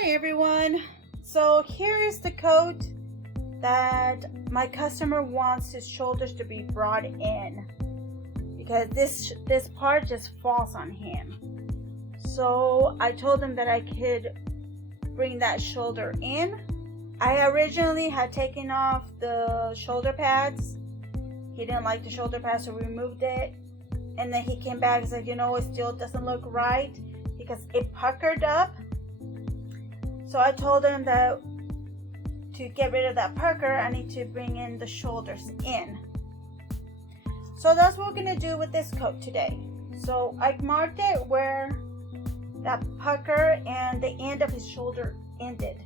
Hi everyone. So here is the coat that my customer wants his shoulders to be brought in because this part just falls on him. So I told him that I could bring that shoulder in. I originally had taken off the shoulder pads. He didn't like the shoulder pads, so we removed it. And then he came back and said, it still doesn't look right because it puckered up. So I told him that to get rid of that pucker, I need to bring in the shoulders in. So that's what we're going to do with this coat today. So I marked it where that pucker and the end of his shoulder ended.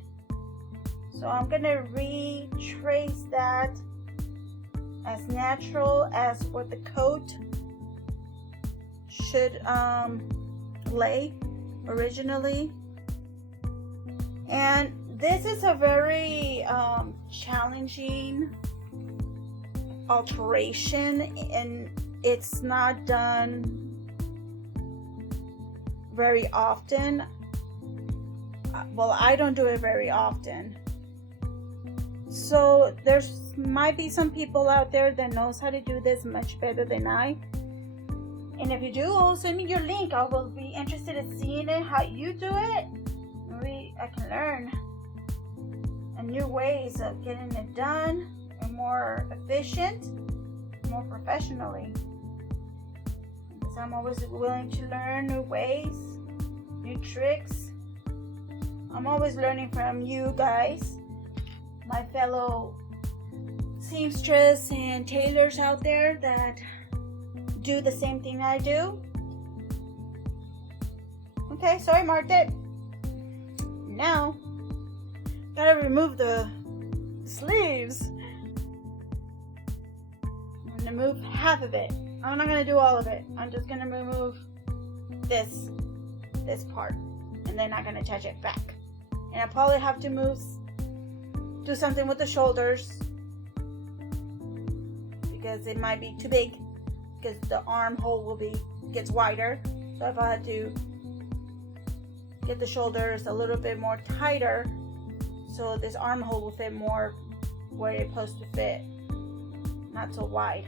So I'm going to retrace that as natural as what the coat should lay originally. And this is a very challenging alteration, and it's not done very often. Well, I don't do it very often. So might be some people out there that knows how to do this much better than I. And if you do, send me your link. I will be interested in seeing it, how you do it. Maybe I can learn new ways of getting it done and more efficient, more professionally. Because I'm always willing to learn new ways, new tricks. I'm always learning from you guys, my fellow seamstress and tailors out there that do the same thing I do. Okay, so I marked it. Now, gotta remove the sleeves. I'm gonna remove half of it. I'm not gonna do all of it. I'm just gonna remove this part, and then I'm gonna touch it back. And I probably have to do something with the shoulders because it might be too big, because the armhole gets wider. So if I had to get the shoulders a little bit more tighter, so this armhole will fit more where it's supposed to fit, not so wide.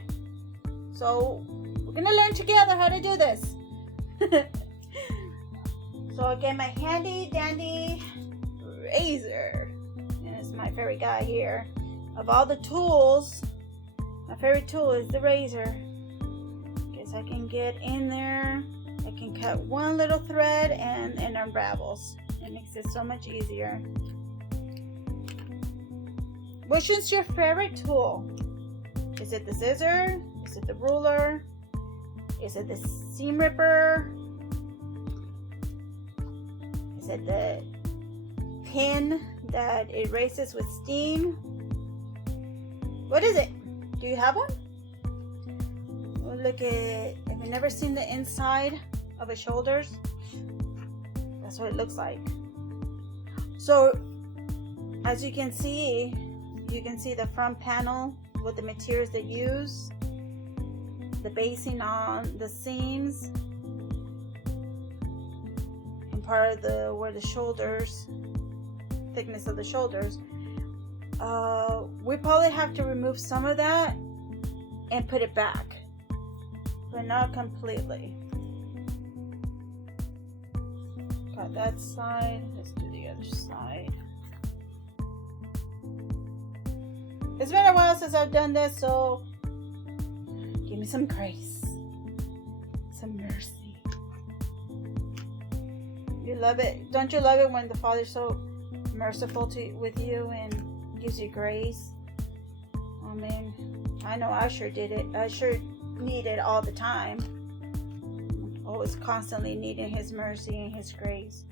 So we're gonna learn together how to do this. So I get my handy dandy razor, and it's my favorite guy here. Of all the tools, my favorite tool is the razor. Because I can get in there, I can cut one little thread and it unravels. It makes it so much easier. Which is your favorite tool? Is it the scissor? Is it the ruler? Is it the seam ripper? Is it the pin that erases with steam? What is it? Do you have one? Well, look at, if you've never seen the inside of a shoulders, that's what it looks like. So as you can see the front panel with the materials they use, the basing on the seams, and part of where the shoulders, thickness of the shoulders. We probably have to remove some of that and put it back, but not completely. Got that side. Let's do the other side. It's been a while since I've done this, so give me some grace, some mercy. You love it. Don't you love it when the Father's so merciful with you and gives you grace? I mean, I know I sure did it. I sure need it all the time. Always constantly needing His mercy and His grace.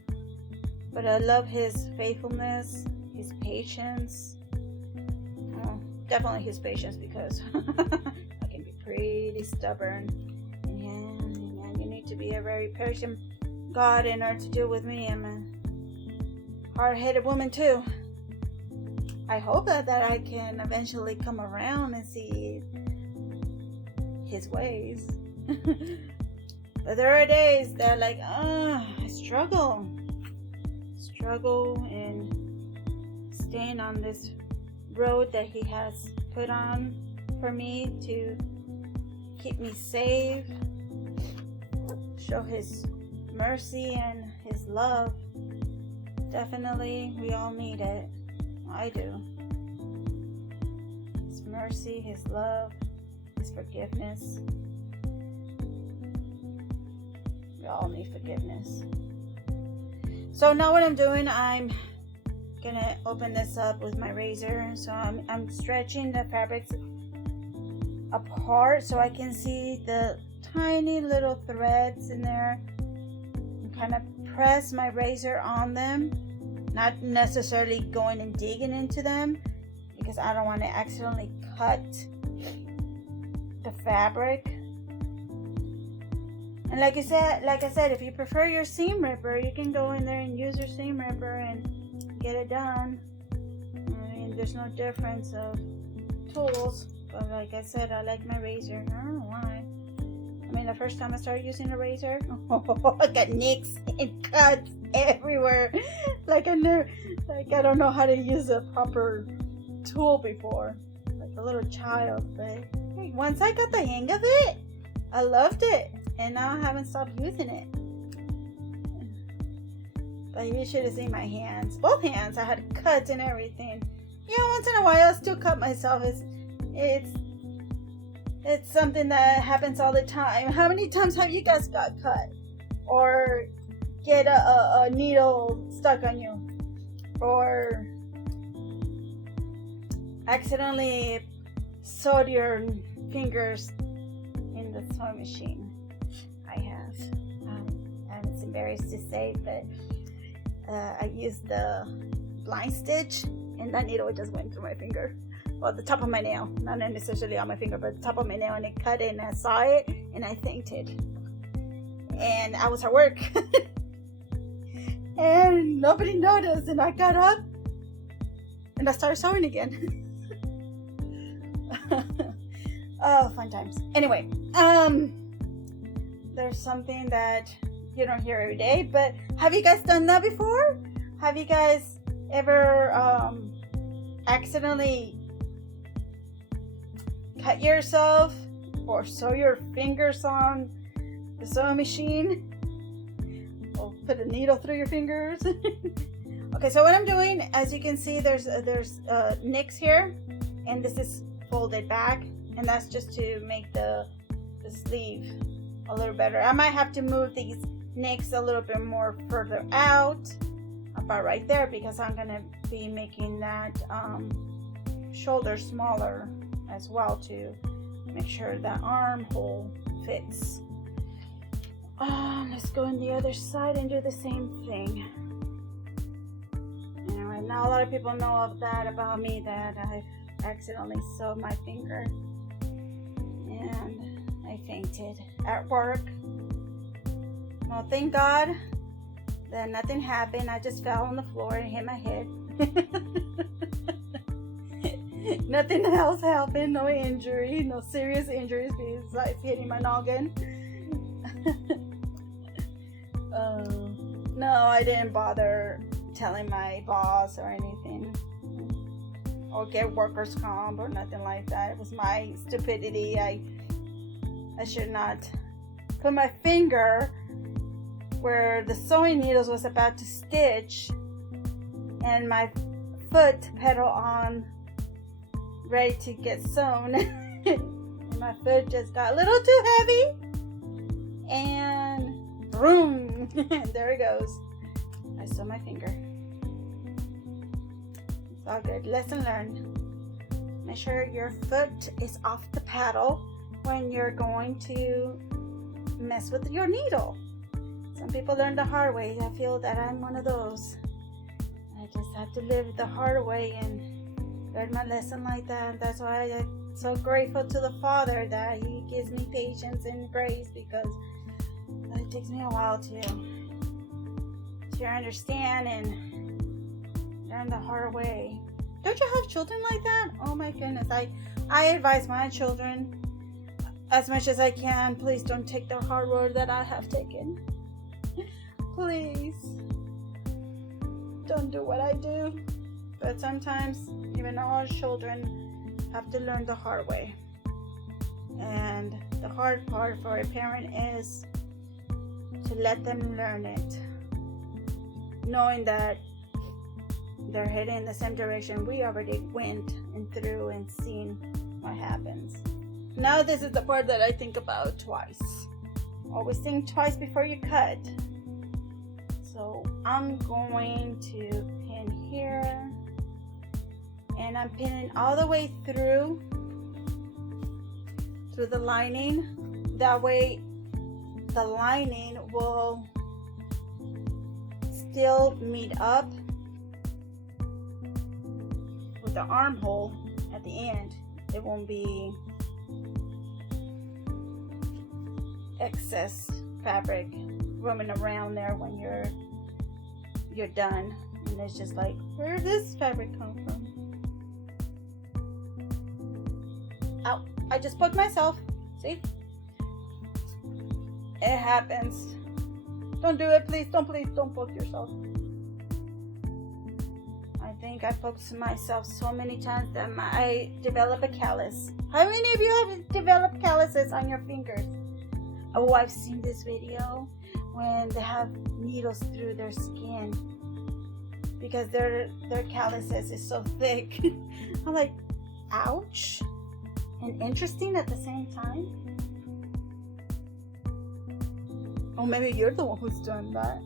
But I love His faithfulness, His patience. Definitely His patience, because I can be pretty stubborn. And you need to be a very patient God in order to deal with me. I'm a hard-headed woman too. I hope that I can eventually come around and see His ways. But there are days that I struggle struggle and staying on this road that he has put on for me to keep me safe, show his mercy and his love. Definitely, we all need it. I do. His mercy, his love, his forgiveness. We all need forgiveness. So now what I'm doing, I'm gonna open this up with my razor. So I'm stretching the fabrics apart so I can see the tiny little threads in there, and kind of press my razor on them, not necessarily going and digging into them, because I don't want to accidentally cut the fabric. And like I said, if you prefer your seam ripper, you can go in there and use your seam ripper and get it done. I mean, there's no difference of tools. But like I said, I like my razor. I don't know why. I mean, the first time I started using a razor, I got nicks and cuts everywhere. Like I don't know how to use a proper tool before, like a little child. But hey, once I got the hang of it, I loved it, and now I haven't stopped using it. But you should have seen my hands. Both hands, I had cuts and everything. Yeah, once in a while I still cut myself. It's something that happens all the time. How many times have you guys got cut? Or get a needle stuck on you? Or accidentally sewed your fingers in the sewing machine? I have. And it's embarrassed to say, but I used the blind stitch, and that needle just went through my finger. Well, the top of my nail, not necessarily on my finger, but the top of my nail, and it cut it, and I saw it, and I fainted. And I was at work, and nobody noticed, and I got up, and I started sewing again. Oh, fun times. Anyway, there's something that you don't hear every day, but have you guys done that before? Have you guys ever accidentally cut yourself or sew your fingers on the sewing machine, or put a needle through your fingers? Okay, so what I'm doing, as you can see, there's nicks here, and this is folded back, and that's just to make the sleeve a little better. I might have to move these nicks a little bit more further out, about right there, because I'm gonna be making that shoulder smaller as well, to make sure the armhole fits. Let's go on the other side and do the same thing. Anyway, now a lot of people know of that about me, that I've accidentally sewed my finger and I fainted at work. Well, thank God that nothing happened. I just fell on the floor and hit my head. Nothing else happened. No injury, no serious injuries besides hitting my noggin. No, I didn't bother telling my boss or anything, or get workers' comp or nothing like that. It was my stupidity. I should not put my finger where the sewing needles was about to stitch, and my foot pedal on, ready to get sewn. And my foot just got a little too heavy, and boom, there it goes. I sewed my finger. It's all good. Lesson learned. Make sure your foot is off the paddle when you're going to mess with your needle. Some people learn the hard way. I feel that I'm one of those. I just have to live the hard way and learn my lesson like that. That's why I'm so grateful to the Father that He gives me patience and grace, because it takes me a while to understand and learn the hard way. Don't you have children like that? Oh my goodness. I advise my children as much as I can, please don't take the hard road that I have taken. Please. don't do what I do. But sometimes even our children have to learn the hard way. And the hard part for a parent is to let them learn it, knowing that they're heading in the same direction we already went and through and seen what happens. Now this is the part that I think about twice. Always think twice before you cut. So I'm going to pin here, and I'm pinning all the way through the lining. That way the lining will still meet up with the armhole at the end. It won't be excess fabric roaming around there when you're done, and it's just like, where did this fabric come from? Ow, I just poked myself. See? It happens. Don't do it, please don't poke yourself. I think I poked myself so many times that I develop a callus. How many of you have developed calluses on your fingers? Oh, I've seen this video when they have needles through their skin because their calluses is so thick. I'm like, ouch, and interesting at the same time. Oh, maybe you're the one who's done that.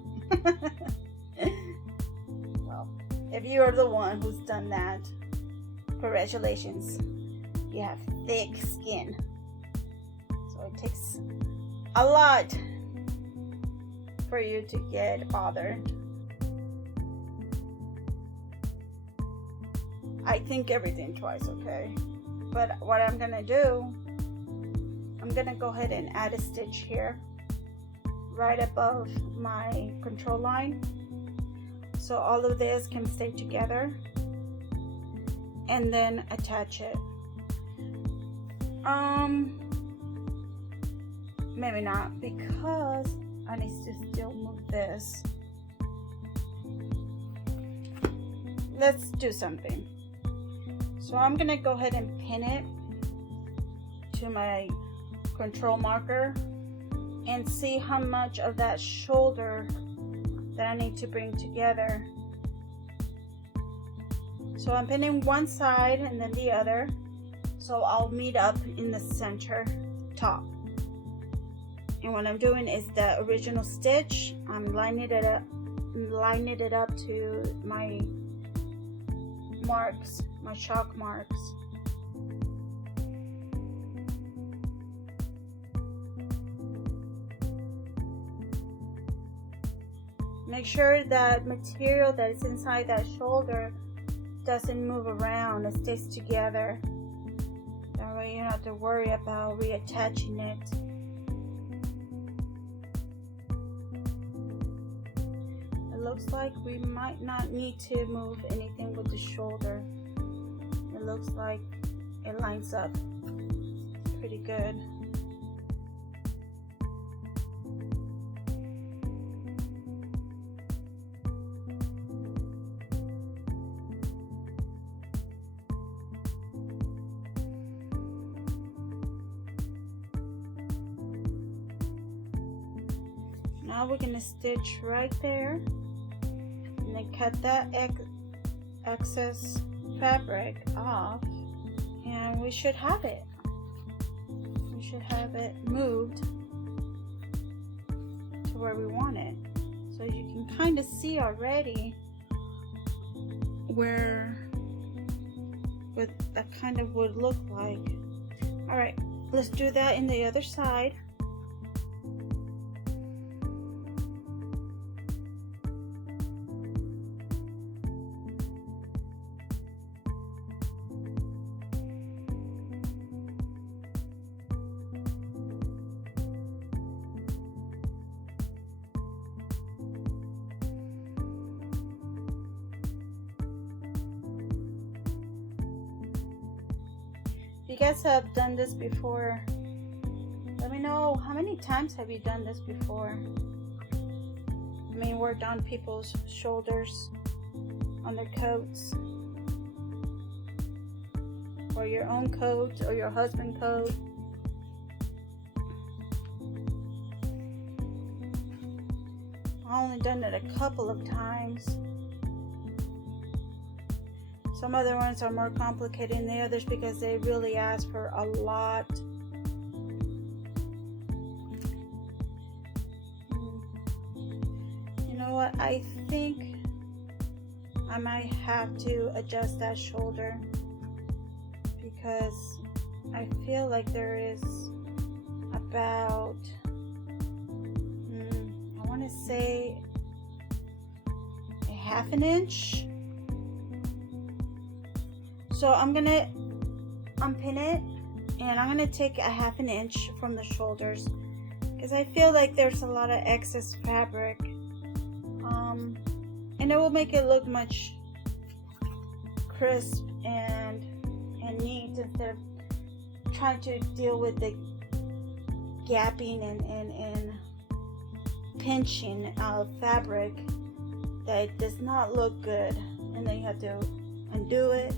Well, if you're the one who's done that, congratulations. You have thick skin. So it takes a lot for you to get bothered. I think everything twice, okay? But what I'm gonna do, I'm gonna go ahead and add a stitch here right above my control line, so all of this can stay together, and then attach it. Maybe not, because I need to still move this. Let's do something. So I'm gonna go ahead and pin it to my control marker and see how much of that shoulder that I need to bring together. So I'm pinning one side and then the other, so I'll meet up in the center top. And what I'm doing is the original stitch, I'm lining it up to my marks, my chalk marks. Make sure that material that is inside that shoulder doesn't move around, it stays together. That way you don't have to worry about reattaching it. It looks like we might not need to move anything with the shoulder. It looks like it lines up pretty good. Now we're going to stitch right there and then cut that excess fabric off, and we should have it. We should have it moved to where we want it. So you can kind of see already where what that kind of would look like. All right, let's do that in the other side. If you guys have done this before, let me know how many times have you done this before. I mean, worked on people's shoulders. on their coats, or your own coat, or your husband's coat. I've only done it a couple of times. Some other ones are more complicated than the others because they really ask for a lot. You know what? I think I might have to adjust that shoulder because I feel like there is about, I want to say a half an inch. So I'm gonna unpin it, and I'm gonna take a half an inch from the shoulders because I feel like there's a lot of excess fabric, and it will make it look much crisp and neat instead of trying to deal with the gapping and pinching of fabric that does not look good, and then you have to undo it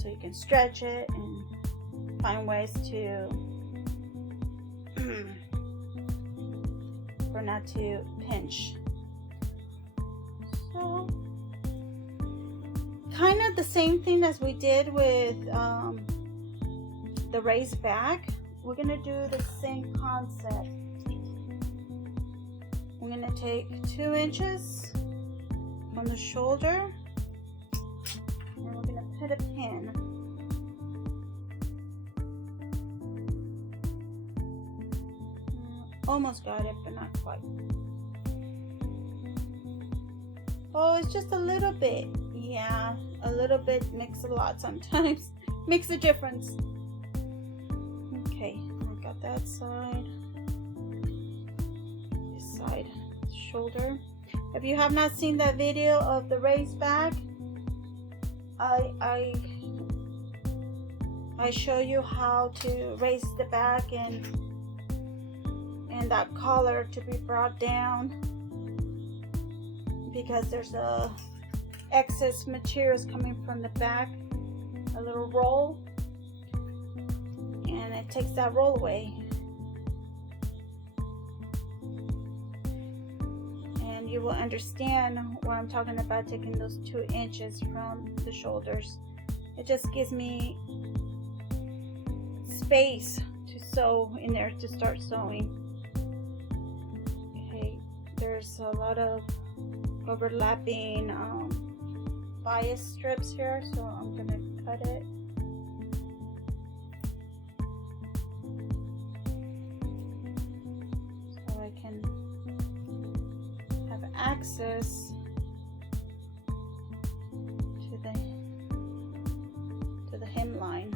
so you can stretch it and find ways to for not to pinch. So kind of the same thing as we did with the raised back. We're gonna do the same concept. We're gonna take 2 inches from the shoulder, and we're gonna put a pin. Almost got it, but not quite. Oh, it's just a little bit. Yeah, a little bit makes a lot sometimes. Makes a difference. Okay, I got that side. This side, shoulder. If you have not seen that video of the raised back, I show you how to raise the back and that collar to be brought down because there's a excess materials coming from the back, a little roll, and it takes that roll away. And you will understand what I'm talking about, taking those 2 inches from the shoulders. It just gives me space to sew in there, to start sewing. Okay, there's a lot of overlapping bias strips here, so I'm gonna cut it. So I can have access to the hemline,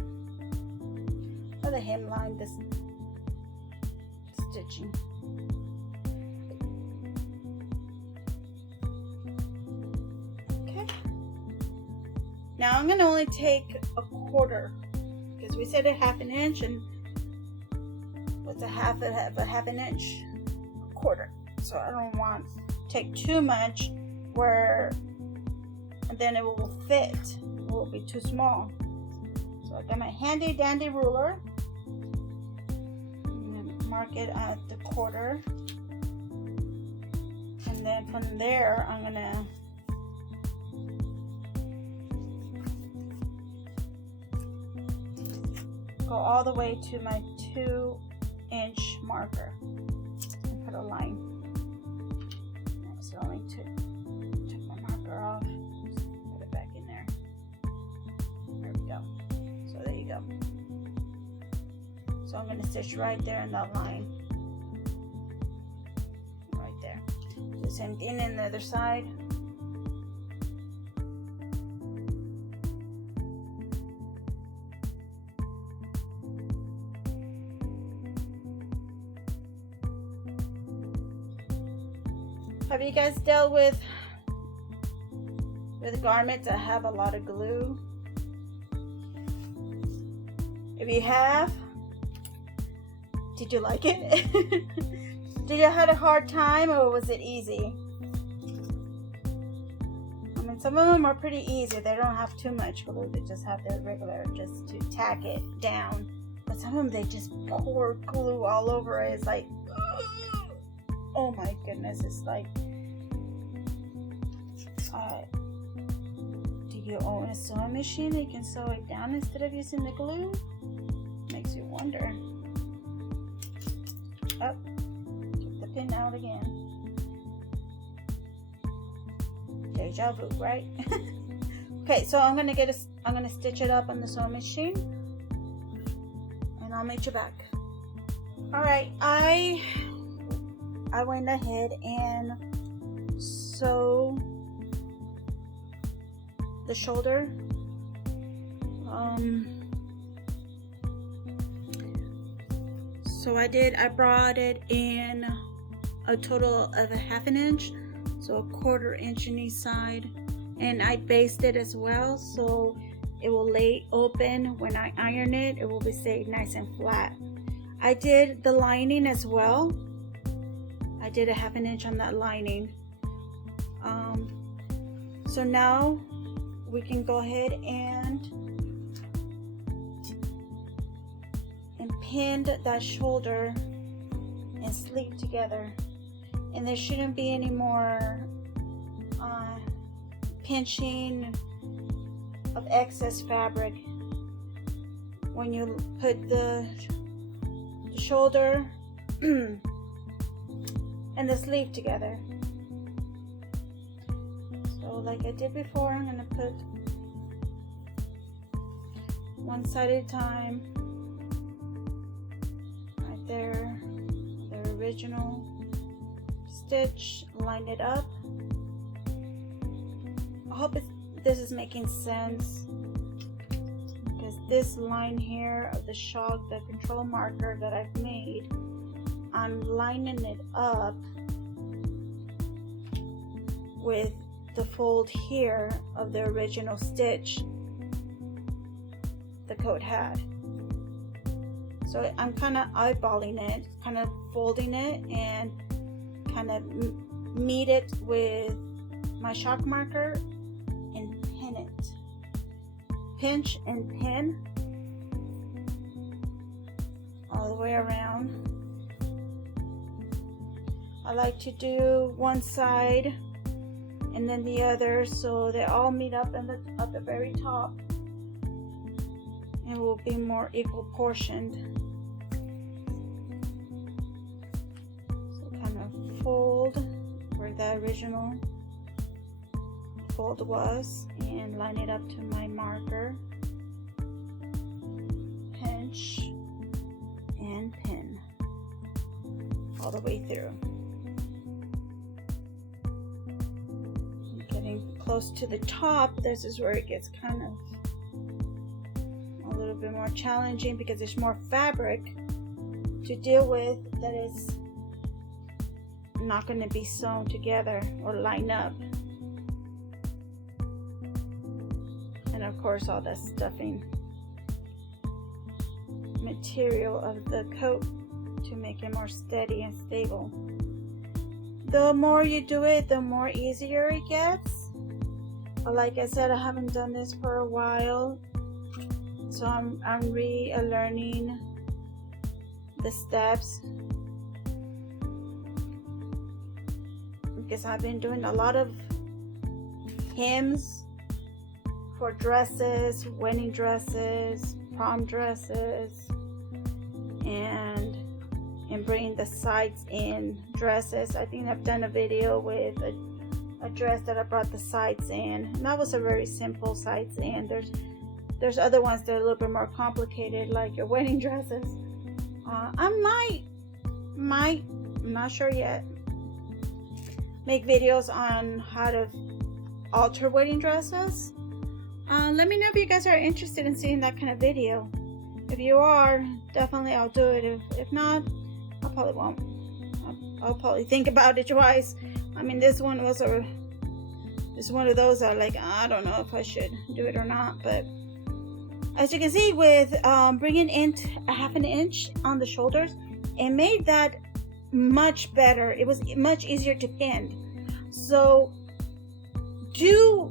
or the hemline, this stitching. Now I'm going to only take a quarter because we said a half an inch, and what's a half an inch? A quarter. So I don't want to take too much where then it will fit. It will be too small. So I got my handy dandy ruler. I'm going to mark it at the quarter. And then from there I'm going to go all the way to my 2-inch marker and put a line. So I only took my marker off, just put it back in there. There we go. So there you go. So I'm going to stitch right there in that line. Right there. Do the same thing in the other side. Have you guys dealt with garments that have a lot of glue? If you have, did you like it? Did you have a hard time, or was it easy? I'm And some of them are pretty easy. They don't have too much glue. They just have the regular just to tack it down. But some of them, they just pour glue all over it. It's like, oh my goodness. It's like, do you own a sewing machine that you can sew it down instead of using the glue? Makes you wonder. Oh, took the pin out again. Deja vu, right? Okay, so I'm gonna stitch it up on the sewing machine, and I'll meet you back. All right, I went ahead and sewed the shoulder. So I brought it in a total of a 1/2 inch, so a 1/4 inch on each side, and I basted it as well, so it will lay open when I iron it. It will be stay nice and flat. I did the lining as well. I did a 1/2 inch on that lining. So now we can go ahead and pin that shoulder and sleeve together, and there shouldn't be any more pinching of excess fabric when you put the shoulder and the sleeve together. So like I did before, I'm going to put one side at a time. Right there, the original stitch, line it up. I hope this is making sense, because this line here of the shawl, the control marker that I've made, I'm lining it up with the fold here of the original stitch the coat had. So I'm kind of eyeballing it, kind of folding it, and kind of meet it with my chalk marker and pin it. Pinch and pin all the way around. I like to do one side and then the other, so they all meet up at the very top, and will be more equal portioned. So kind of fold where the original fold was and line it up to my marker, pinch and pin all the way through. Getting close to the top, this is where it gets kind of a little bit more challenging, because there's more fabric to deal with that is not going to be sewn together or line up. And of course all that stuffing material of the coat to make it more steady and stable. The more you do it, the more easier it gets. But like I said, I haven't done this for a while, so I'm relearning the steps, because I've been doing a lot of hems for dresses, wedding dresses, prom dresses, and bringing the sides in dresses. I think I've done a video with a dress that I brought the sides in, and that was a very simple sides in. There's other ones that are a little bit more complicated, like your wedding dresses. I might, I'm not sure yet, make videos on how to alter wedding dresses. Let me know if you guys are interested in seeing that kind of video. If you are, definitely I'll do it. If not, I probably won't. I'll probably think about it twice. I mean, this one was it's one of those that, like, I don't know if I should do it or not. But as you can see, with bringing in a 1/2 inch on the shoulders, it made that much better. It was much easier to pin. So do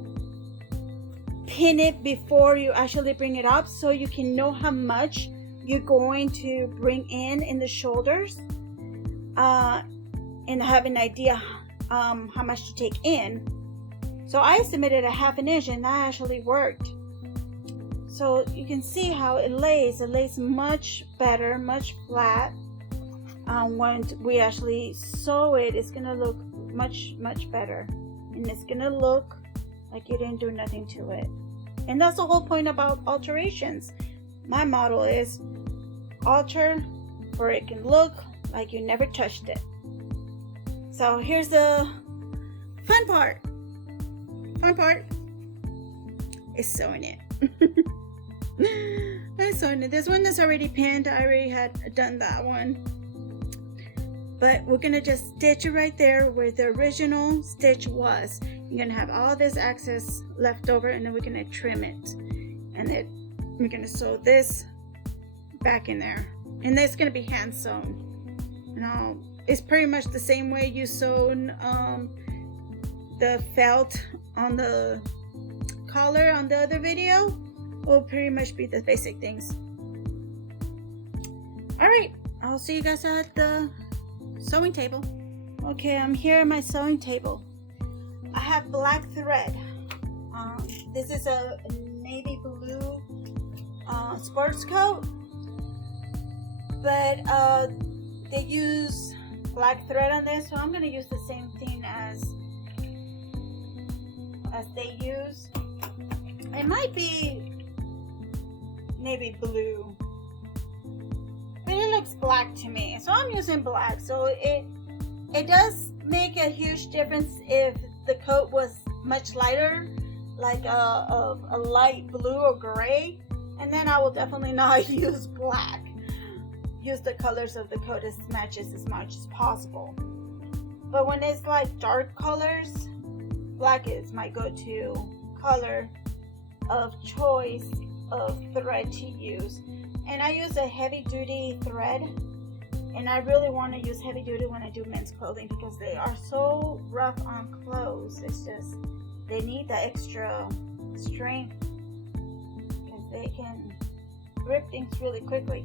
pin it before you actually bring it up, so you can know how much you're going to bring in the shoulders, and have an idea how much to take in. So I estimated a 1/2 inch, and that actually worked. So you can see how it lays much better, much flat. When we actually sew it, it's gonna look much better, and it's gonna look like you didn't do nothing to it. And that's the whole point about alterations. My motto is alter where it can look like you never touched it. So here's the fun part. Is sewing it. I'm sewing it. This one is already pinned. I already had done that one. But we're gonna just stitch it right there where the original stitch was. You're gonna have all this excess left over, and then we're gonna trim it, and then we're gonna sew this back in there, and that's gonna be hand sewn. Now it's pretty much the same way you sewn the felt on the collar on the other video. Will pretty much be the basic things. All right, I'll see you guys at the sewing table. Okay, I'm here at my sewing table. I have black thread. This is a navy blue sports coat, but they use black thread on this, so I'm gonna use the same thing as they use. It might be navy blue, but it looks black to me, so I'm using black. So it does make a huge difference if the coat was much lighter, like a light blue or gray, and then I will definitely not use black. Use the colors of the coat as matches as much as possible. But when it's like dark colors, black is my go-to color of choice of thread to use. And I use a heavy-duty thread, and I really want to use heavy-duty when I do men's clothing because they are so rough on clothes. It's just, they need the extra strength because they can rip things really quickly,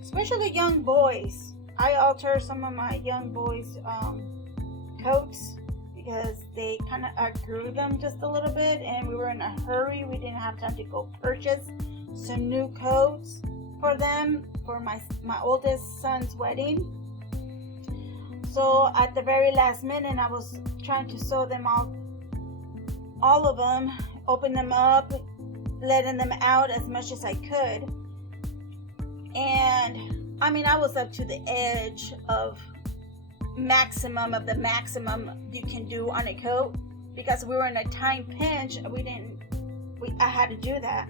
especially young boys. I alter some of my young boys coats because they kind of outgrew them just a little bit, and we were in a hurry. We didn't have time to go purchase some new coats for them for my oldest son's wedding. So at the very last minute, I was trying to sew them all of them, open them up, letting them out as much as I could. And I mean, I was up to the edge of maximum of the maximum you can do on a coat because we were in a time pinch. I had to do that.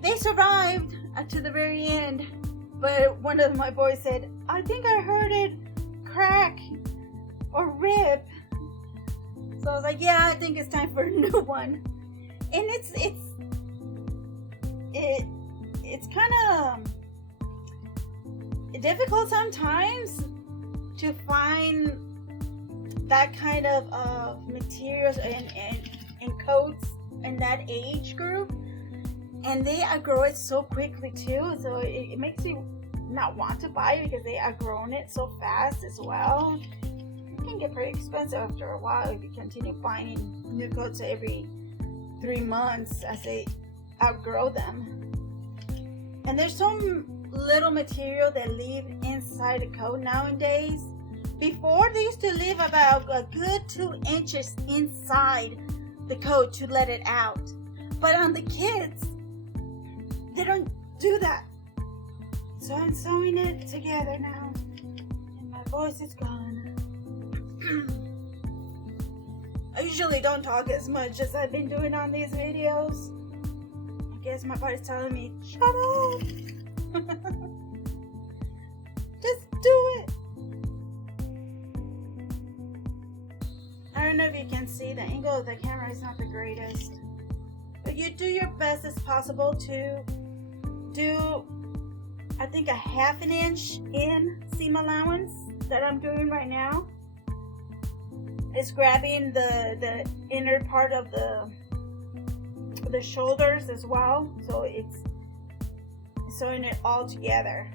They survived to the very end, but one of my boys said, I think I heard it crack or rip. So I was like, yeah, I think it's time for a new one. And it's kind of difficult sometimes to find that kind of materials and coats in that age group, and they outgrow it so quickly too, so it makes you not want to buy it because they outgrown it so fast as well. It can get pretty expensive after a while if you continue buying new coats every 3 months as they outgrow them. And there's some little material that leave inside a coat nowadays. Before, they used to leave about a good 2 inches inside the coat to let it out, but on the kids they don't do that. So I'm sewing it together now, and my voice is gone. I usually don't talk as much as I've been doing on these videos. I guess my body's telling me, shut up. Just do it. I don't know if you can see, the angle of the camera is not the greatest, but you do your best as possible to do, I think, a 1/2 inch in seam allowance that I'm doing right now. It's grabbing the inner part of the shoulders as well, so it's sewing it all together.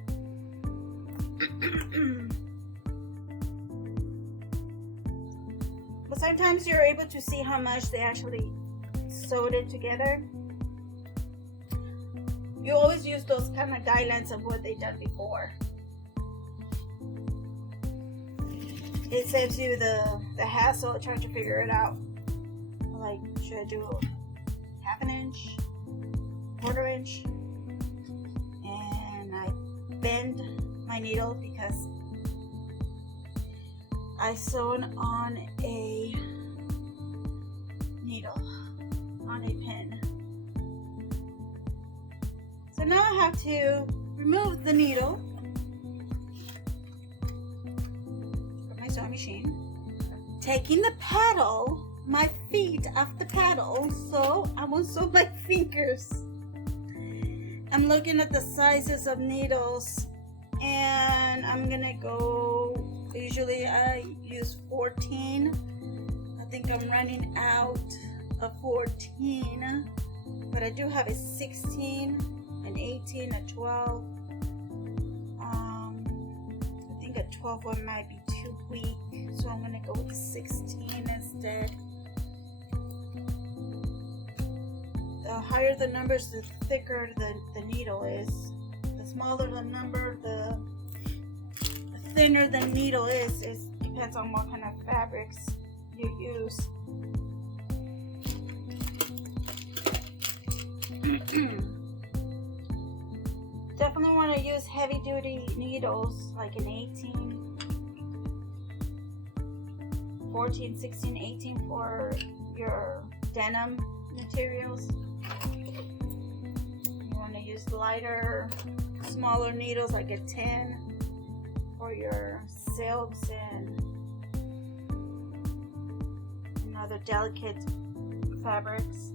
But sometimes you're able to see how much they actually sewed it together. You always use those kind of guidelines of what they've done before. It saves you the hassle of trying to figure it out. Like, should I do half an inch, quarter inch? And I bend my needle because I sewn on a needle, on a pin. So now I have to remove the needle from my sewing machine, taking the paddle, my feet off the paddle, so I won't sew my fingers. I'm looking at the sizes of needles, and I'm gonna go, usually I use 14. I think I'm running out of 14, but I do have a 16, an 18, a 12. I think a 12 one might be too weak, so I'm gonna go with the 16 instead. The higher the numbers, the thicker the needle is. The smaller the number, the thinner the needle is. It depends on what kind of fabrics you use. Definitely want to use heavy duty needles like an 18, 14, 16, 18 for your denim materials. You want to use lighter, smaller needles like a 10 for your silks and other delicate fabrics.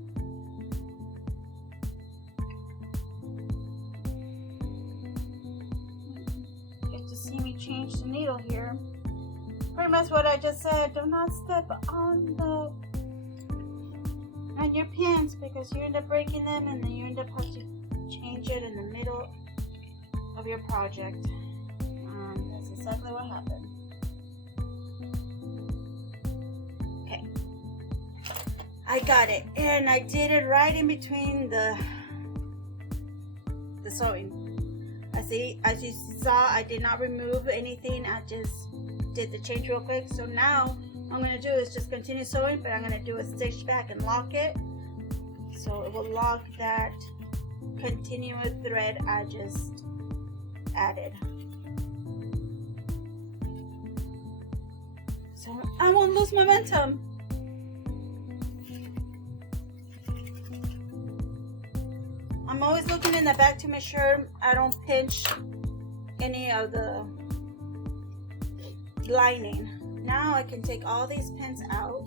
Get to see me change the needle here. Pretty much what I just said. Do not step on your pins, because you end up breaking them, and then you end up having to change it in the middle of your project. That's exactly what happened. Okay, I got it, and I did it right in between the sewing. As you saw, I did not remove anything. I just did the change real quick. So now what I'm going to do is just continue sewing, but I'm going to do a stitch back and lock it, so it will lock that continuous thread I just added. So I won't lose momentum. I'm always looking in the back to make sure I don't pinch any of the lining. Now I can take all these pins out.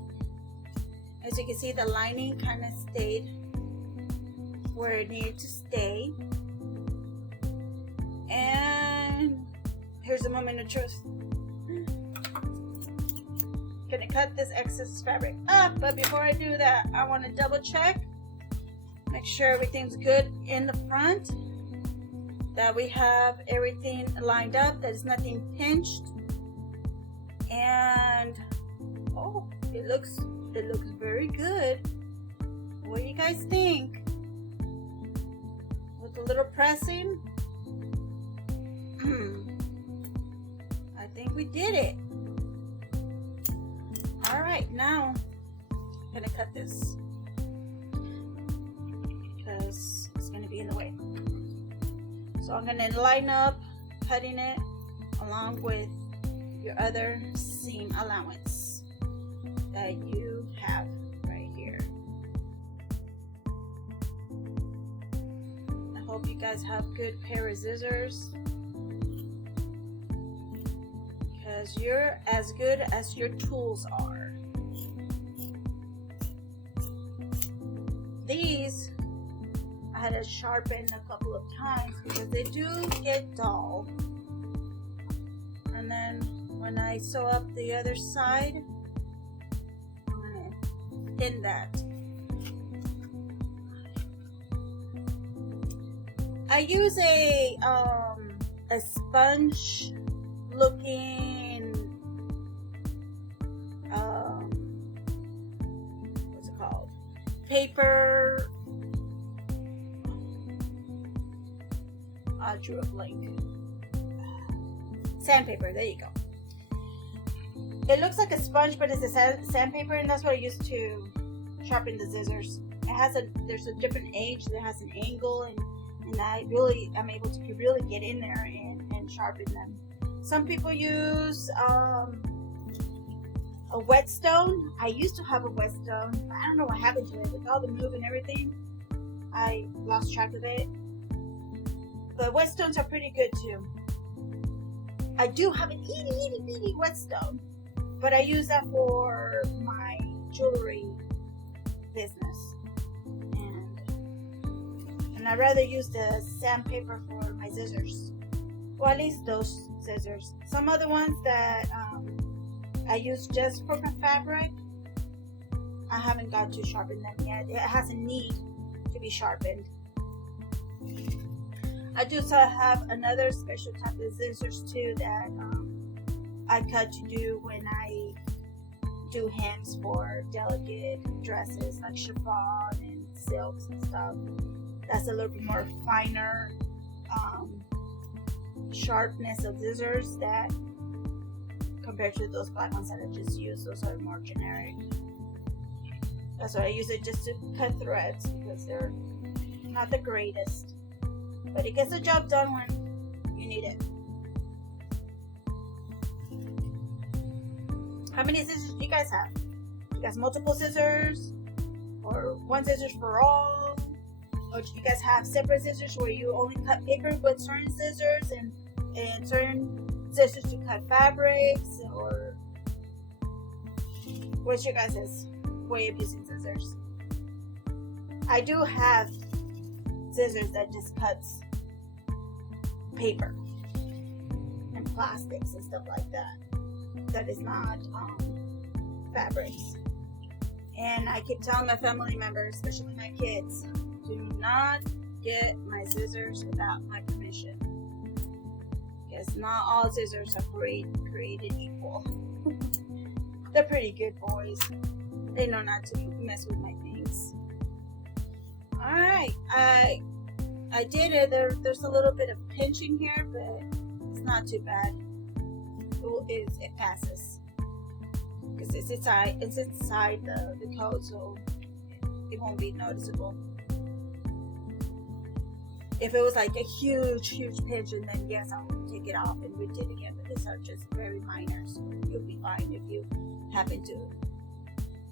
As you can see, the lining kind of stayed where it needed to stay. And here's a moment of truth. Gonna cut this excess fabric up, but before I do that, I want to double check, make sure everything's good in the front, that we have everything lined up, that there's nothing pinched. And oh, it looks very good. What do you guys think? With a little pressing, I think we did it. All right, now I'm gonna cut this because it's gonna be in the way. So I'm gonna line up cutting it along with your other seam allowance that you have right here. I hope you guys have good pair of scissors, because you're as good as your tools are. These I had to sharpen a couple of times because they do get dull. And then when I sew up the other side, I'm gonna pin that I use a sponge looking what's it called? Paper. I drew a blank. Sandpaper. There you go. It looks like a sponge, but it's a sandpaper, and that's what I use to sharpen the scissors. There's a different edge that has an angle, and I'm able to really get in there and sharpen them. Some people use a whetstone. I used to have a whetstone, but I don't know what happened to it. With all the move and everything, I lost track of it. But whetstones are pretty good too. I do have an itty bitty whetstone, but I use that for my jewelry business. And I'd rather use the sandpaper for my scissors. Well, at least those scissors. Some other ones that I use just for my fabric, I haven't got to sharpen them yet. It has a need to be sharpened. I do also have another special type of scissors too that I cut to do when I do hems for delicate dresses like chiffon and silks and stuff. That's a little bit more finer sharpness of scissors that compared to those black ones that I just used. Those are more generic. That's why I use it, just to cut threads, because they're not the greatest, but it gets the job done when you need it. How many scissors do you guys have? You guys multiple scissors, or one scissors for all? Or do you guys have separate scissors where you only cut paper with certain scissors and certain scissors to cut fabrics? Or what's your guys' way of using scissors? I do have scissors that just cuts paper and plastics and stuff like that. That is not fabrics. And I keep telling my family members, especially my kids, do not get my scissors without my permission, because not all scissors are created equal. They're pretty good boys. They know not to mess with my things. Alright, I did it. There's a little bit of pinching here, but it's not too bad. It passes because it's inside the coat, so it won't be noticeable. If it was like a huge pinch, and then yes, I'll take it off and redo it again, but these are just very minor, so you'll be fine if you happen to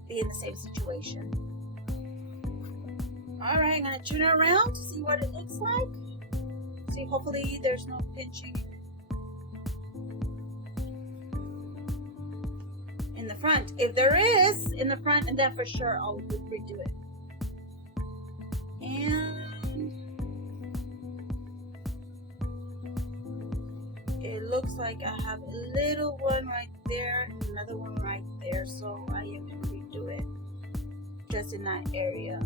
be in the same situation. Alright, I'm going to turn it around to see what it looks like. See, hopefully there's no pinching in the front. If there is in the front, and then for sure I'll redo it. And it looks like I have a little one right there and another one right there, so I am going to redo it just in that area.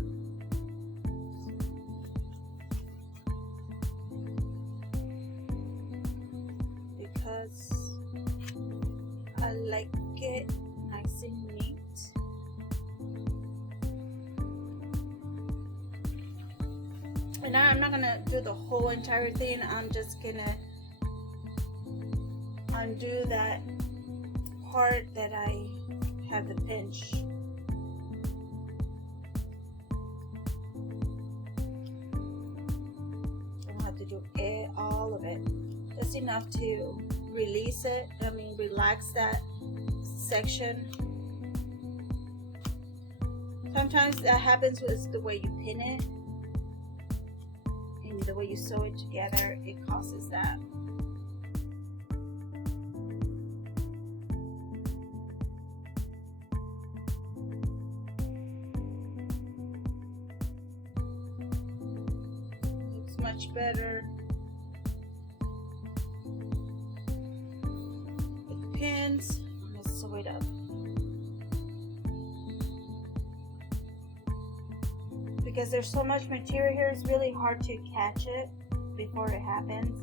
Because I like it nice and neat. And now I'm not going to do the whole entire thing. I'm just going to undo that part that I have the pinch. I don't have to do all of it. Just enough to release it. Relax that section. Sometimes that happens with the way you pin it and the way you sew it together. It causes that. Looks much better. Pins. I'm gonna sew it up because there's so much material here. It's really hard to catch it. before it happens.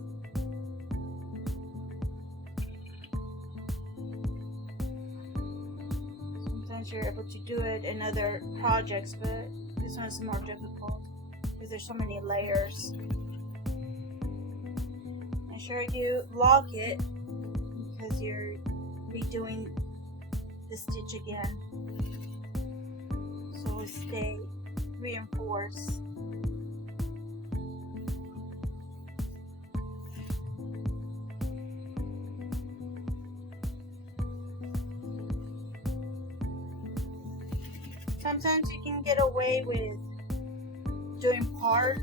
Sometimes you're able to do it in other projects, but this one's more difficult because there's so many layers. Make sure you lock it because you're redoing the stitch again, so it stay reinforced. Sometimes you can get away with doing part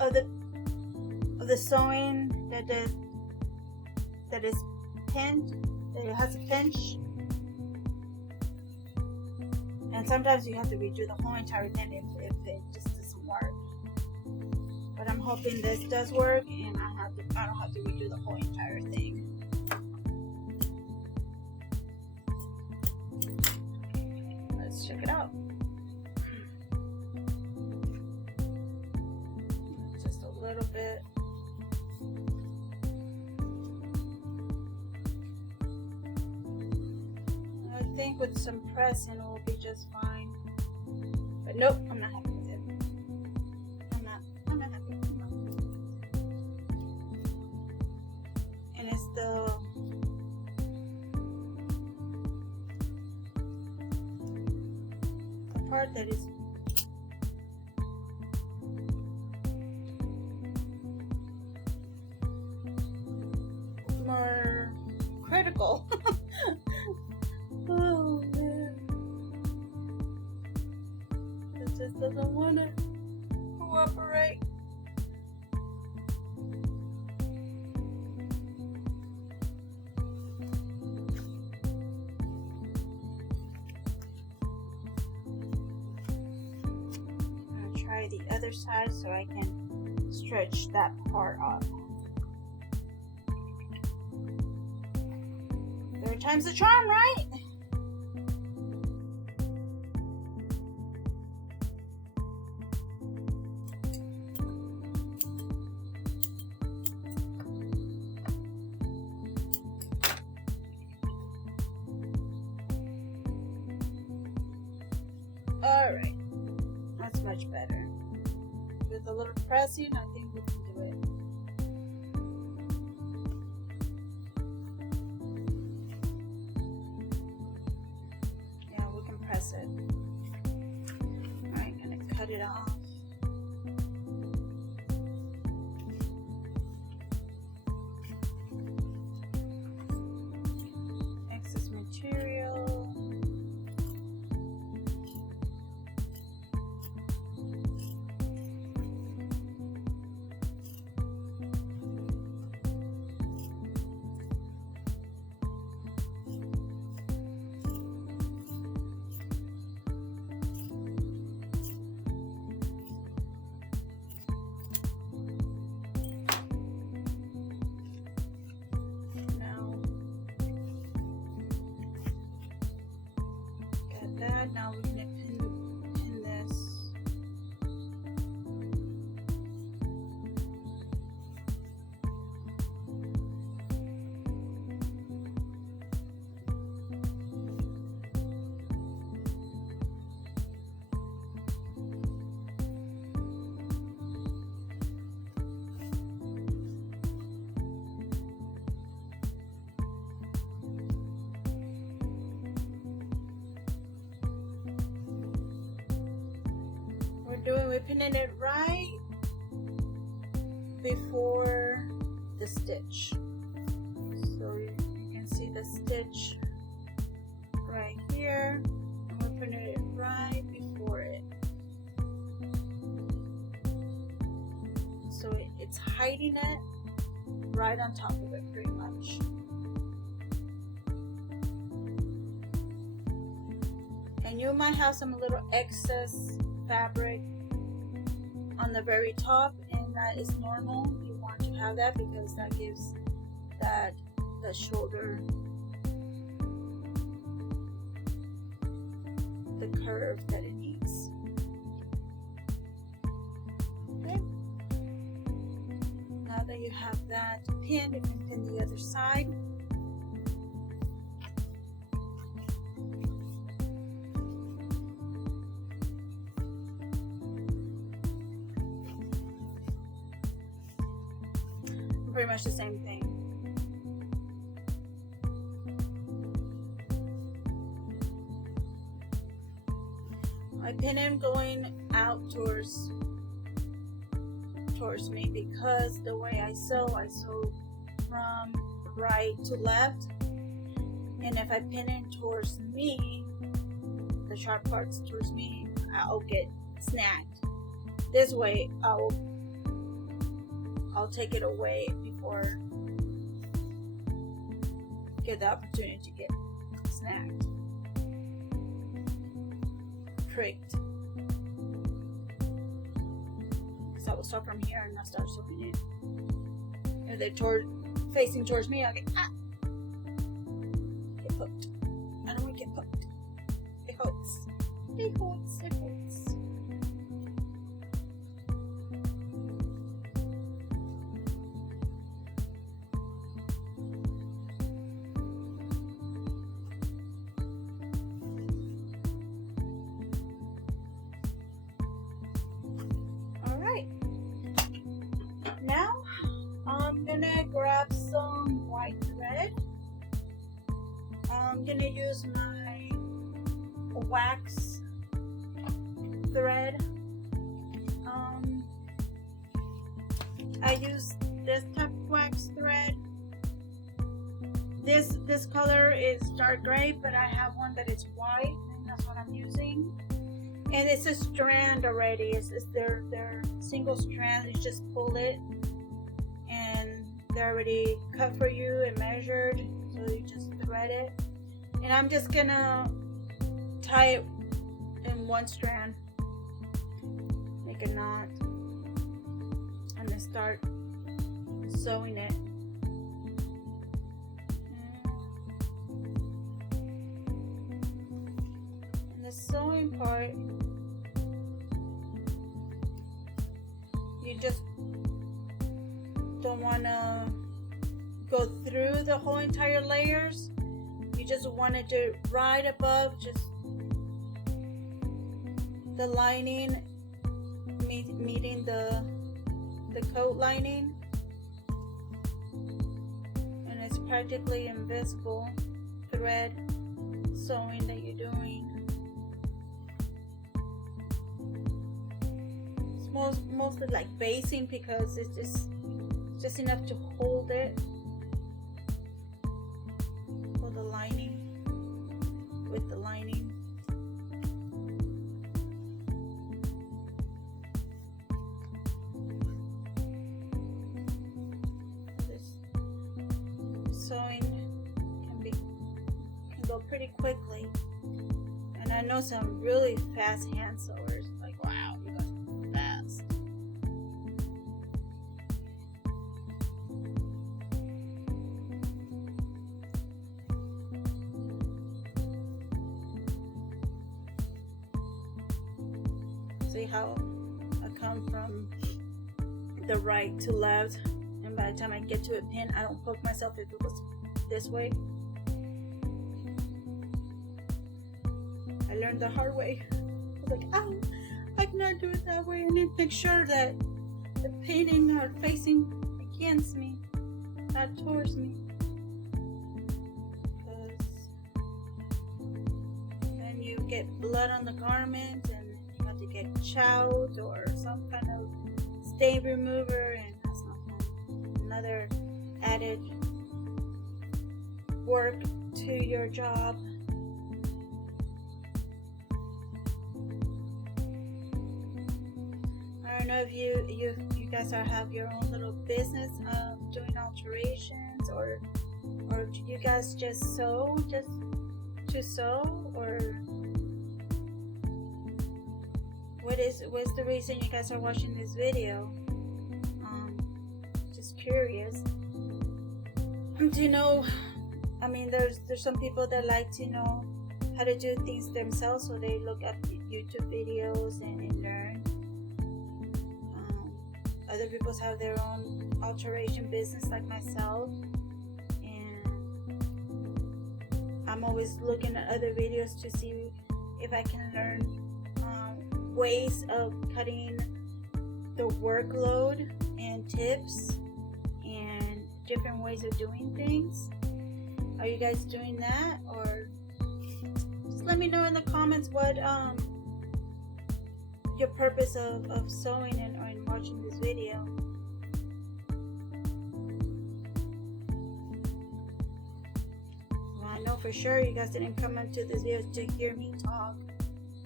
of the sewing that is pinned, that it has a pinch, and sometimes you have to redo the whole entire thing if it just doesn't work. But I'm hoping this does work, and I don't have to redo the whole entire thing. Let's check it out. Just a little bit. I think with some pressing it will be just fine. But nope, I'm not happy with it. I'm not happy. And it's the part that is more critical. Oh man, it just doesn't want to cooperate. I'm gonna try the other side so I can stretch that part up. Third time's the charm, right? Alright, that's much better. With a little pressing, I think we can do it. Yeah, we can press it. Alright, gonna cut it off. Excess material. Now we're going to pin this. We're pinning it right before the stitch, so you can see the stitch right here, and we're pinning it right before it, so it's hiding it right on top of it pretty much. And you might have some little excess fabric on the very top, and that is normal. You want to have that because that gives that shoulder the curve that it needs. Okay. you have that pinned, you can pin the other side. Pretty much the same thing. I pin him going out towards me because the way I sew from right to left, and if I pin it towards me, the sharp parts towards me, I'll get snagged. This way I'll take it away before I get the opportunity to get snagged, pricked. So I will start from here and I'll start sewing it. If they're facing towards me, I'll get get hooked. I don't want to get hooked. It hurts. It hurts. It hurts. Now I'm gonna grab some white thread. I'm gonna use my wax thread. I use this type of wax thread. This color is dark gray, but I have one that is white, and that's what I'm using. And it's a strand already. It's their single strand. You just pull it, and they're already cut for you and measured. So you just thread it. And I'm just gonna tie it in one strand, make a knot, and then start sewing it. And the sewing part, you just don't want to go through the whole entire layers. You just want to do right above, just the lining meeting the coat lining, and it's practically invisible thread sewing that you're doing. Mostly like basing, because it's just enough to hold it for the lining, with the lining. This sewing can go pretty quickly, and I know some really fast hand sewers. Like, wow, you guys are fast. See how I come from the right to left, and by the time I get to a pin, I don't poke myself if it was this way. I learned the hard way. I was like, oh, I cannot do it that way. I need to make sure that the pinning are facing against me, not towards me, because then you get blood on the garment, and you have to get chout or some kind of stain remover, and that's not fun. Another added work to your job. I don't know if you guys have your own little business doing alterations, or do you guys just sew just to sew, or what's the reason you guys are watching this video? Just curious. Do you know, I mean, there's some people that like to know how to do things themselves, so they look up YouTube videos and learn. other people have their own alteration business like myself, and I'm always looking at other videos to see if I can learn ways of cutting the workload and tips and different ways of doing things. Are you guys doing that? Or just let me know in the comments what your purpose of sewing and watching this video. Well, I know for sure you guys didn't come into this video to hear me talk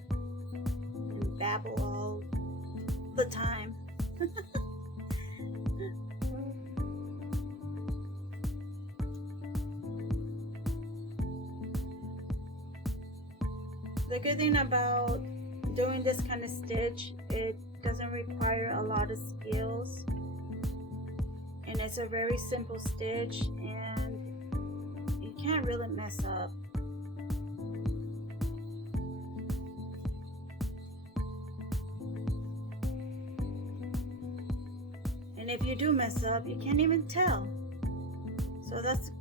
and babble all the time. The good thing about doing this kind of stitch, it doesn't require a lot of skills, and it's a very simple stitch, and you can't really mess up. And if you do mess up, you can't even tell. So that's a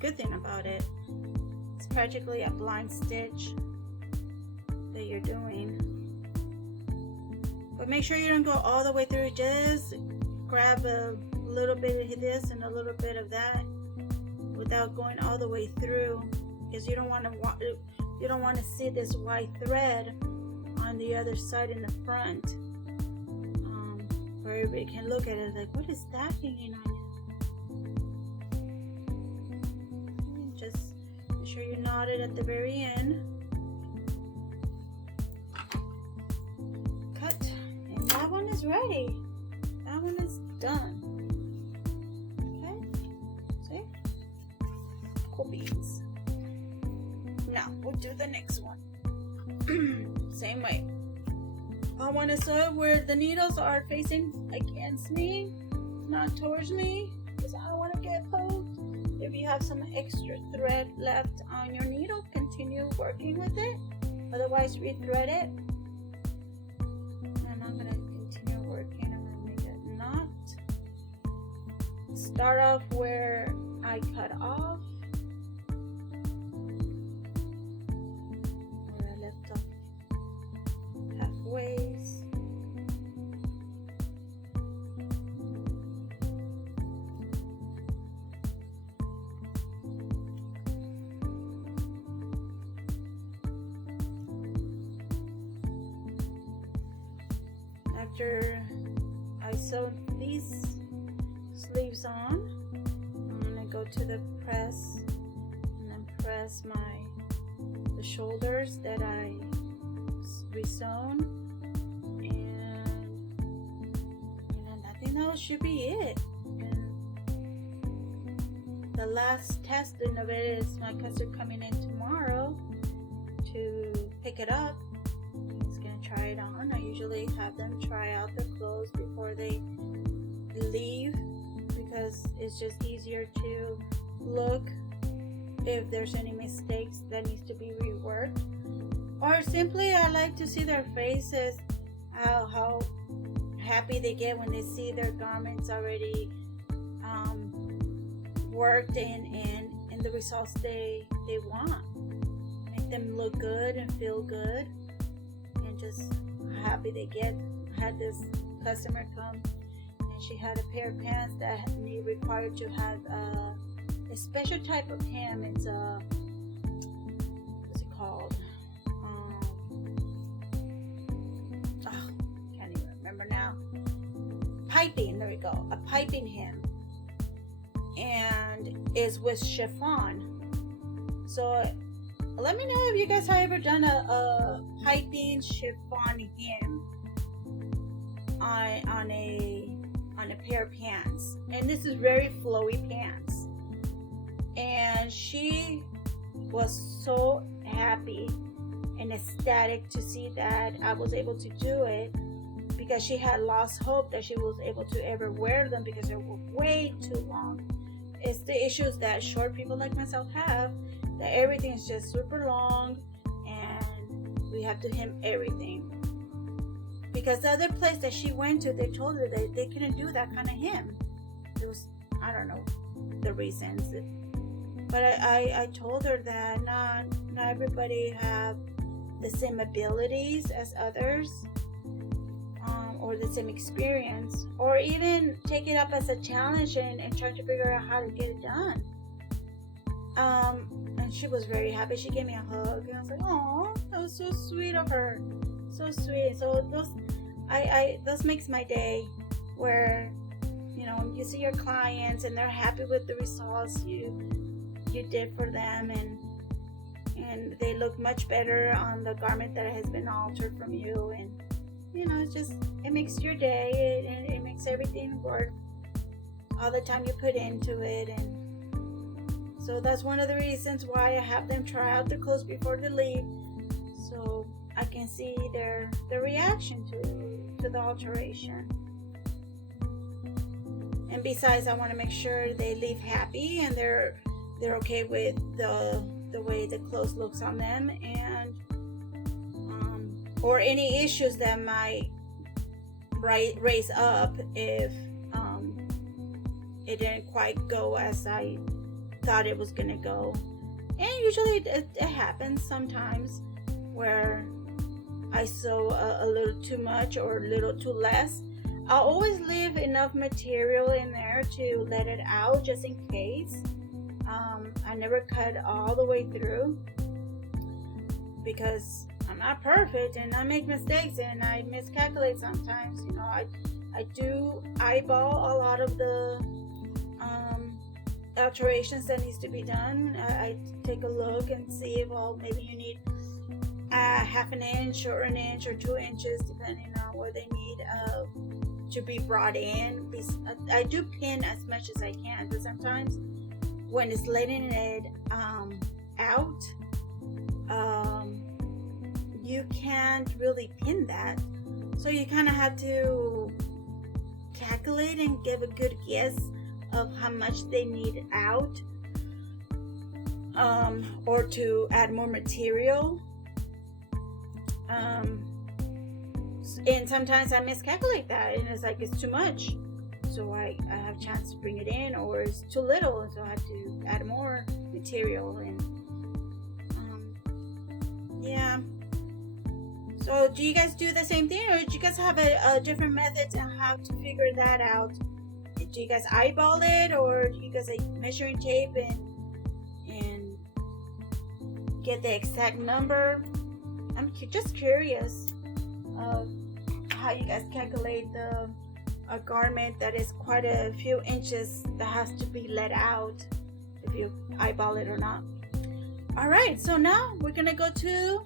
good thing about it. It's practically a blind stitch that you're doing. But make sure you don't go all the way through. Just grab a little bit of this and a little bit of that without going all the way through, because you don't want to see this white thread on the other side in the front, where everybody can look at it like, what is that hanging on you? Just make sure you knot it at the very end. Cut, and that one is ready. That one is done. Okay, see? Cool beans. Now we'll do the next one. Same way. I want to sew where the needles are facing against me, not towards me, because I don't want to get poked. If you have some extra thread left on your needle, continue working with it. Otherwise, rethread it. And I'm going to continue working. I'm going to make a knot. Start off where I cut off. Where I left off halfway. After I sew these sleeves on, I'm gonna go to the press and then press the shoulders that I resewn, and I think that should be it. And the last testing of it is my customer coming in tomorrow to pick it up. Try it on. I usually have them try out the clothes before they leave, because it's just easier to look if there's any mistakes that needs to be reworked, or simply I like to see their faces, how happy they get when they see their garments already worked and the results they want. Make them look good and feel good. Just how happy they get. I had this customer come, and she had a pair of pants that required to have a special type of hem. It's what's it called? Can't even remember now. Piping. There we go. A piping hem, and is with chiffon. So let me know if you guys have ever done a piping chiffon hem on a pair of pants. And this is very flowy pants. And she was so happy and ecstatic to see that I was able to do it, because she had lost hope that she was able to ever wear them because they were way too long. It's the issues that short people like myself have, that everything is just super long and we have to hem everything. because the other place that she went to, they told her that they couldn't do that kind of hem. It was, I don't know the reasons, but I told her that not everybody have the same abilities as others, or the same experience, or even take it up as a challenge and try to figure out how to get it done. And she was very happy. She gave me a hug, and I was like, "Oh, that was so sweet of her, so sweet." So those makes my day, where you see your clients and they're happy with the results you did for them, and they look much better on the garment that has been altered from you, and it makes your day, and it makes everything worth all the time you put into it. And so that's one of the reasons why I have them try out the clothes before they leave, so I can see their reaction to the alteration. And besides, I want to make sure they leave happy and they're okay with the way the clothes looks on them, and or any issues that might raise up if it didn't quite go as I thought it was gonna go. And usually it happens sometimes where I sew a little too much or a little too less. I'll always leave enough material in there to let it out, just in case. I never cut all the way through, because I'm not perfect and I make mistakes and I miscalculate sometimes. I do eyeball a lot of the alterations that needs to be done. I take a look and see if, maybe you need half an inch or an inch or 2 inches, depending on where they need to be brought in. I do pin as much as I can, but sometimes when it's letting it out, you can't really pin that, so you kind of have to calculate and give a good guess of how much they need out, or to add more material. And sometimes I miscalculate that, and it's too much, so I have a chance to bring it in, or it's too little, and so I have to add more material. And yeah. So do you guys do the same thing, or do you guys have a different method on how to figure that out? Do you guys eyeball it, or do you guys measuring tape and get the exact number? I'm just curious of how you guys calculate a garment that is quite a few inches that has to be let out, if you eyeball it or not. All right, so now we're gonna go to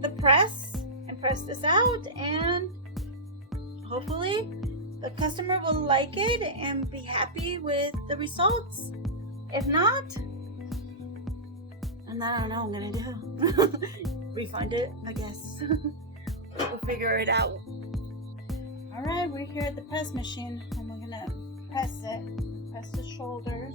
the press and press this out, and hopefully the customer will like it and be happy with the results. If not, and I don't know what I'm gonna do. Refund it, I guess. We'll figure it out. All right, we're here at the press machine, and we're gonna press the shoulders.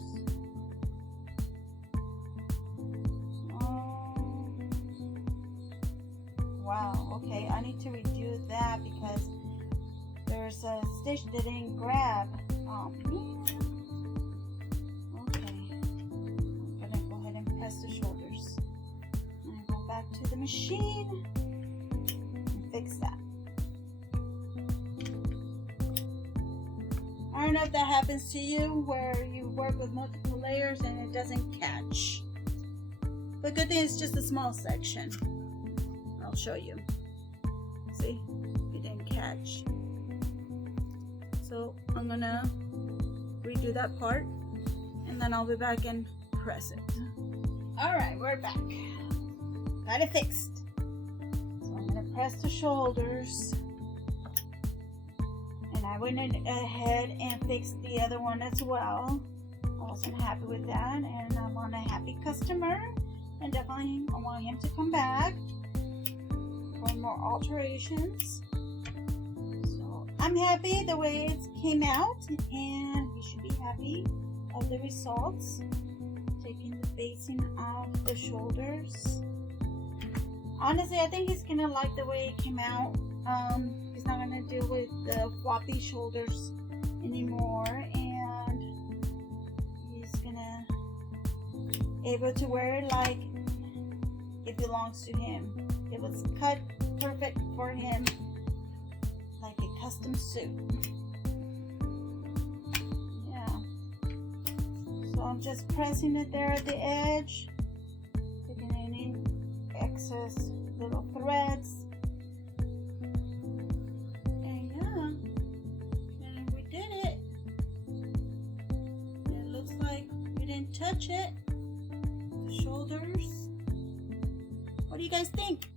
Wow, okay, I need to redo that because there's a stitch that didn't grab. Oh man. Okay, I'm gonna go ahead and press the shoulders. I'm gonna go back to the machine and fix that. I don't know if that happens to you, where you work with multiple layers and it doesn't catch. But good thing it's just a small section. I'll show you. See, it didn't catch. So I'm gonna redo that part, and then I'll be back and press it. All right, we're back. Got it fixed. So I'm gonna press the shoulders, and I went ahead and fixed the other one as well. I wasn't happy with that, and I want a happy customer, and definitely I want him to come back for more alterations. So I'm happy the way it came out, and he should be happy of the results. Taking the basing off the shoulders. Honestly, I think he's gonna like the way it came out. he's not gonna deal with the floppy shoulders anymore, and he's gonna able to wear it like it belongs to him. It was cut perfect for him, like a custom suit. Yeah. So I'm just pressing it there at the edge, taking any excess little threads. And yeah, and we did it. It looks like we didn't touch it. The shoulders. What do you guys think?